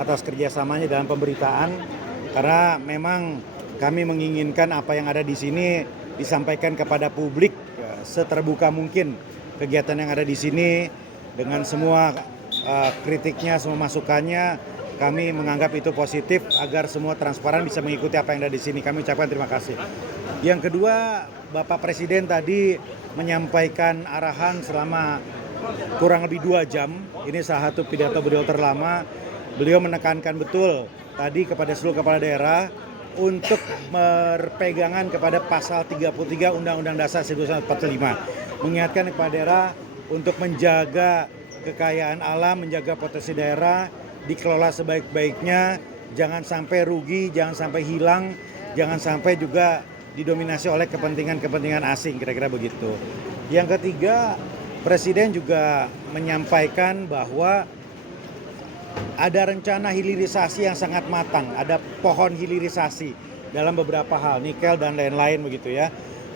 atas kerjasamanya dalam pemberitaan, karena memang kami menginginkan apa yang ada di sini disampaikan kepada publik seterbuka mungkin. Kegiatan yang ada di sini dengan semua kritiknya, semua masukannya, kami menganggap itu positif agar semua transparan bisa mengikuti apa yang ada di sini. Kami ucapkan terima kasih. Yang kedua, Bapak Presiden tadi menyampaikan arahan selama kurang lebih 2 jam. Ini salah satu pidato beliau terlama. Beliau menekankan betul tadi kepada seluruh kepala daerah untuk berpegangan kepada pasal 33 Undang-Undang Dasar 1945. Mengingatkan kepada daerah untuk menjaga kekayaan alam, menjaga potensi daerah, dikelola sebaik-baiknya, jangan sampai rugi, jangan sampai hilang, jangan sampai juga didominasi oleh kepentingan-kepentingan asing, kira-kira begitu. Yang ketiga, Presiden juga menyampaikan bahwa ada rencana hilirisasi yang sangat matang, ada pohon hilirisasi dalam beberapa hal, nikel dan lain-lain begitu ya.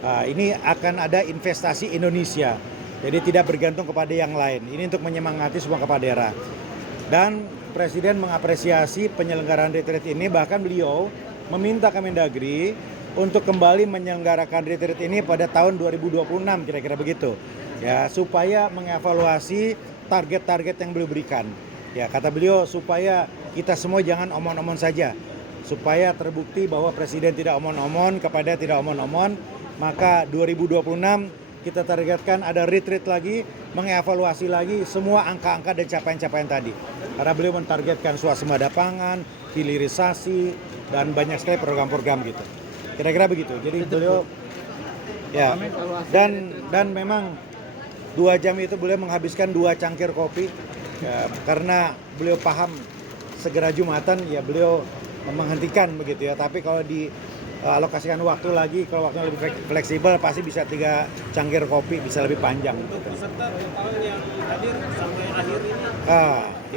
Ini akan ada investasi Indonesia, jadi tidak bergantung kepada yang lain. Ini untuk menyemangati semua kepala daerah. Dan Presiden mengapresiasi penyelenggaraan retreat ini, bahkan beliau meminta Kemendagri untuk kembali menyelenggarakan retreat ini pada tahun 2026, kira-kira begitu. Ya, supaya mengevaluasi target-target yang beliau berikan. Ya, kata beliau supaya kita semua jangan omon-omon saja. Supaya terbukti bahwa Presiden tidak omon-omon, kepada tidak omon-omon, maka 2026 kita targetkan ada retreat lagi, mengevaluasi lagi semua angka-angka dan capaian-capaian tadi. Karena beliau mentargetkan swasembada pangan, hilirisasi, dan banyak sekali program-program gitu. Kira-kira begitu. Jadi beliau ya, dan memang 2 jam itu beliau menghabiskan 2 cangkir kopi. Ya, karena beliau paham segera Jumatan ya beliau menghentikan begitu ya, tapi kalau dialokasikan waktu lagi, kalau waktunya lebih fleksibel pasti bisa 3 cangkir kopi, bisa lebih panjang. Untuk peserta total yang hadir sampai akhir ini?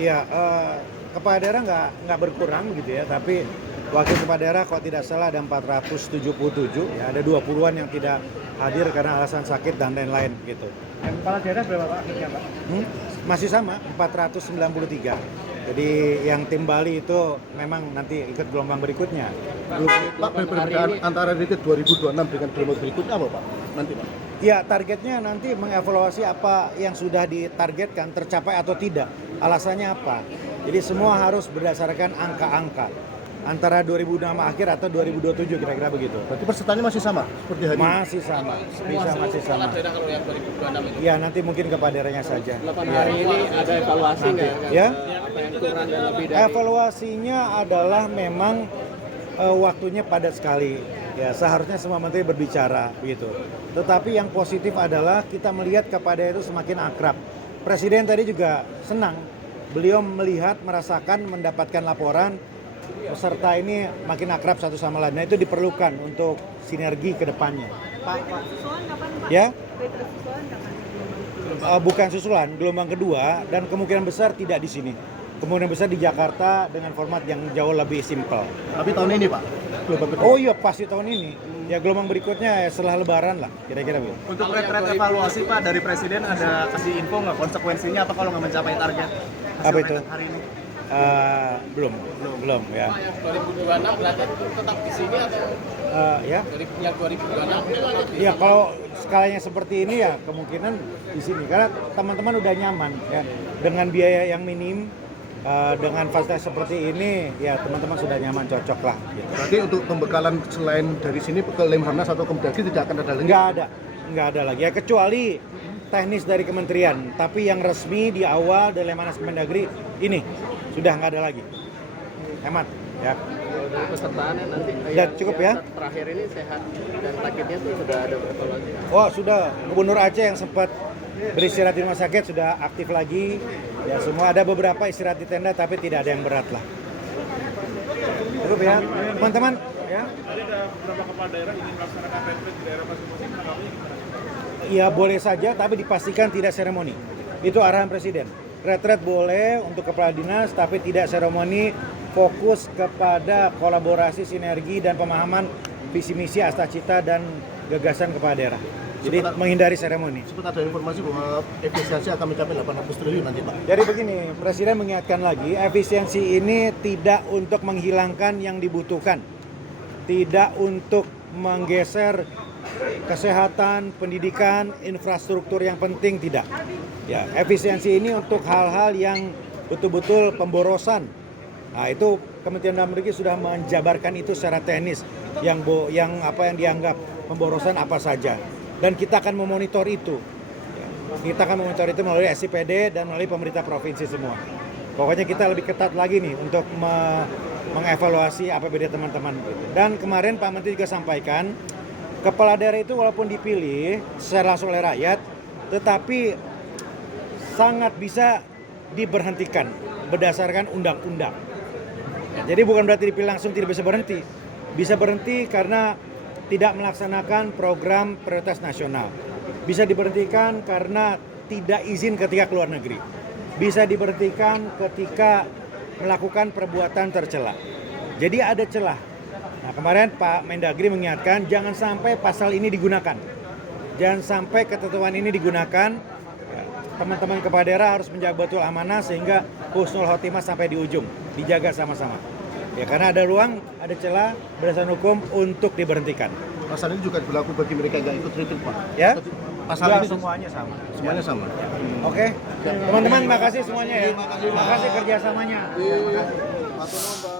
Iya, kepala daerah nggak berkurang gitu ya, tapi wakil kepala daerah kalau tidak salah ada 477, ya ada 20-an yang tidak hadir karena alasan sakit dan lain-lain gitu. Yang kepala daerah berapa Pak akhirnya Pak? Masih sama, 493. Jadi yang tim Bali itu memang nanti ikut gelombang berikutnya. Pak, perbedaan antara retreat 2026 dengan gelombang berikutnya apa Pak? Nanti Pak? Ya, targetnya nanti mengevaluasi apa yang sudah ditargetkan tercapai atau tidak. Alasannya apa? Jadi semua harus berdasarkan angka-angka. Antara 2026 akhir atau 2027 kira-kira begitu. Berarti pesertanya masih sama seperti hari ini? Masih sama, bisa masih sama. Daerah kalau yang 2026 itu? Ya, nanti mungkin kepala daerahnya saja. 8 hari ini ada evaluasi nggak? Ya? Apa yang kurang dan lebih dari? Evaluasinya adalah memang waktunya padat sekali. Ya, seharusnya semua menteri berbicara begitu. Tetapi yang positif adalah kita melihat kepada itu semakin akrab. Presiden tadi juga senang. Beliau melihat, merasakan, mendapatkan laporan peserta ini makin akrab satu sama lain. Nah, itu diperlukan untuk sinergi ke depannya. Susulan kapan Pak? Ya? Retreat susulan kapan? Bukan susulan, gelombang kedua, dan kemungkinan besar tidak di sini. Kemungkinan besar di Jakarta dengan format yang jauh lebih simpel. Tapi tahun ini Pak? Gelombang kedua? Oh iya, pasti tahun ini. Ya gelombang berikutnya ya setelah Lebaran lah, kira-kira begitu. Untuk retreat evaluasi Pak dari Presiden ada kasih info nggak konsekuensinya apa kalau nggak mencapai target? Apa itu? Hari ini? Belum ya. Yang 2026 berarti tetap di sini atau Ya, yang 2026? ya kalau skalanya seperti ini ya kemungkinan di sini karena teman-teman udah nyaman ya dengan biaya yang minim, dengan fasilitas seperti ini ya teman-teman sudah nyaman, cocok lah. Gitu. Berarti untuk pembekalan selain dari sini ke Lemhanas atau Kemendagri tidak akan ada lagi? Nggak ada lagi ya kecuali teknis dari kementerian, tapi yang resmi di awal dari Lemhanas Kemendagri ini sudah nggak ada lagi. Hemat ya. Pesertaannya nanti Udah cukup ya? Terakhir ini sehat dan sakitnya tuh sudah ada evaluasi. Oh sudah, Gubernur Aceh yang sempat beristirahat di rumah sakit sudah aktif lagi. Ya semua ada beberapa istirahat di tenda tapi tidak ada yang berat lah. Cukup ya, teman-teman ya. Tadi ada beberapa kepala daerah ingin melaksanakan retreat di daerah masing-masing, tanggapannya gimana? Ya boleh saja tapi dipastikan tidak seremoni. Itu arahan Presiden. Retret boleh untuk kepala dinas tapi tidak seremoni, fokus kepada kolaborasi, sinergi dan pemahaman visi misi, asta cita dan gagasan kepala daerah. Jadi menghindari seremoni. Sempat ada informasi bahwa efisiensi akan mencapai 800 triliun nanti Pak. Jadi begini, Presiden mengingatkan lagi, efisiensi ini tidak untuk menghilangkan yang dibutuhkan. Tidak untuk menggeser kesehatan, pendidikan, infrastruktur yang penting, tidak. Ya, efisiensi ini untuk hal-hal yang betul-betul pemborosan. Nah, itu Kementerian Dalam Negeri sudah menjabarkan itu secara teknis yang dianggap pemborosan apa saja. Dan kita akan memonitor itu. Ya, kita akan memonitor itu melalui SIPD dan melalui pemerintah provinsi semua. Pokoknya kita lebih ketat lagi nih untuk mengevaluasi APBD teman-teman. Dan kemarin Pak Menteri juga sampaikan, kepala daerah itu walaupun dipilih secara langsung oleh rakyat, tetapi sangat bisa diberhentikan berdasarkan undang-undang. Ya, jadi bukan berarti dipilih langsung tidak bisa berhenti. Bisa berhenti karena tidak melaksanakan program prioritas nasional. Bisa diberhentikan karena tidak izin ketika keluar negeri. Bisa diberhentikan ketika melakukan perbuatan tercela. Jadi ada celah. Nah, kemarin Pak Mendagri mengingatkan jangan sampai pasal ini digunakan. Jangan sampai ketentuan ini digunakan. Ya, teman-teman kepala daerah harus menjaga betul amanah sehingga husnul khotimah sampai di ujung. Dijaga sama-sama. Ya, karena ada ruang, ada celah berdasarkan hukum untuk diberhentikan. Pasal ini juga berlaku bagi mereka yang ikut retreat Pak. Ya? Pasal ini semuanya sama. semuanya sama. Oke. Teman-teman, makasih semuanya ya. Makasih kerjasamanya. Terima kasih.